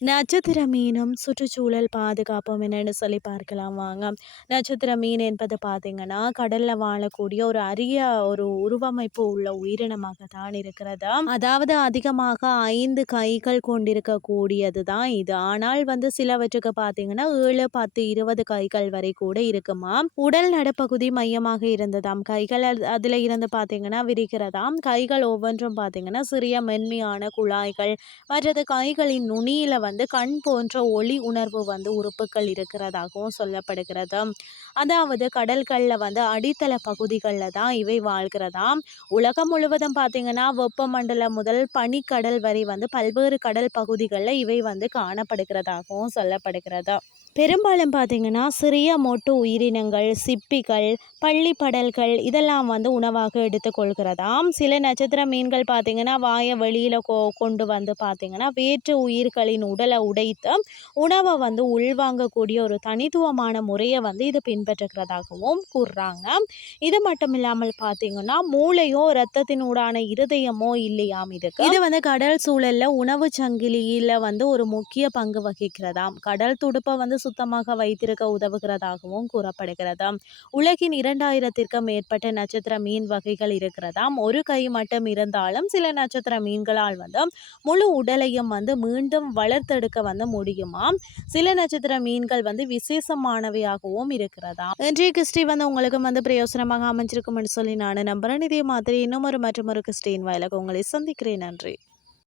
நட்சத்திர மீனும் சுற்றுச்சூழல் பாதுகாப்பும் என்னென்னு சொல்லி பார்க்கலாம் வாங்க. நட்சத்திர மீன் என்பது பார்த்தீங்கன்னா கடலில் வாழக்கூடிய ஒரு அரிய ஒரு உருவமைப்பு உள்ள உயிரினமாக தான் இருக்கிறது. அதாவது அதிகமாக ஐந்து கைகள் கொண்டிருக்கக்கூடியது தான் இது. ஆனால் வந்து சிலவற்றுக்கு பார்த்தீங்கன்னா ஏழு பத்து இருபது கைகள் வரை கூட இருக்குமா? உடல் நடுப்பகுதி மையமாக இருந்ததாம். கைகள் அது- இருந்து பார்த்தீங்கன்னா விரிக்கிறதாம் கைகள் ஒவ்வொன்றும் பார்த்தீங்கன்னா சிறிய மென்மையான குழாய்கள். மற்றது கைகளின் நுனியில் வந்து கண் போன்ற ஒளி உணர்வு வந்து உறுப்புகள் இருக்கிறதாகவும் சொல்லப்படுகிறது. அதாவது கடல்களில் வந்து அடித்தள பகுதிகளில் தான் இவை வாழ்கிறதாம் உலகம் முழுவதும் பார்த்திங்கன்னா வெப்பமண்டலம் முதல் பனிக்கடல் வரை வந்து பல்வேறு கடல் பகுதிகளில் இவை வந்து காணப்படுகிறதாகவும் சொல்லப்படுகிறது. பெரும்பாலும் பார்த்தீங்கன்னா சிறிய மொட்டு உயிரினங்கள் சிப்பிகள் பள்ளிப்படல்கள் இதெல்லாம் வந்து உணவாக எடுத்துக்கொள்கிறதாம் சில நட்சத்திர மீன்கள் பார்த்திங்கன்னா வாயை வெளியில் கொ கொண்டு வந்து பார்த்திங்கன்னா வேற்று உயிர்களின் உடலை உடைத்து உணவை வந்து உள்வாங்கக்கூடிய ஒரு தனித்துவமான முறையை வந்து இது பின்பற்றுகிறதாகவும் கூறுறாங்க. இது மட்டும் இல்லாமல் பார்த்திங்கன்னா மூளையோ இரத்தத்தினூடான இருதயமோ இல்லையாம் இதுக்கு. இது வந்து கடல் சூழலில் உணவு சங்கிலியில் வந்து ஒரு முக்கிய பங்கு வகிக்கிறதாம். கடல் துடுப்பை வந்து சுத்தமாக வைத்திருக்க உதவுகிறதாகவும் கூறப்படுகிறது? உலகின் இரண்டாயிரத்திற்கும் மேற்பட்ட நட்சத்திர மீன் வகைகள் இருக்கிறதாம் ஒரு கை மட்டும் இருந்தாலும் சில நட்சத்திர மீன்களால் வந்து முழு உடலையும் வந்து மீண்டும் வளர்த்தெடுக்க வந்து முடியுமாம் சில நட்சத்திர மீன்கள் வந்து விசேஷமானவையாகவும் இருக்கிறதாம் இன்றைய கிறிஸ்டி வந்து உங்களுக்கு வந்து பிரயோசனமாக அமைஞ்சிருக்கும்னு சொல்லி நான் நம்புறேன். இதே மாதிரி இன்னும் ஒரு மற்றும் ஒரு கிறிஸ்டின் வாயிலாக உங்களை சந்திக்கிறேன். நன்றி.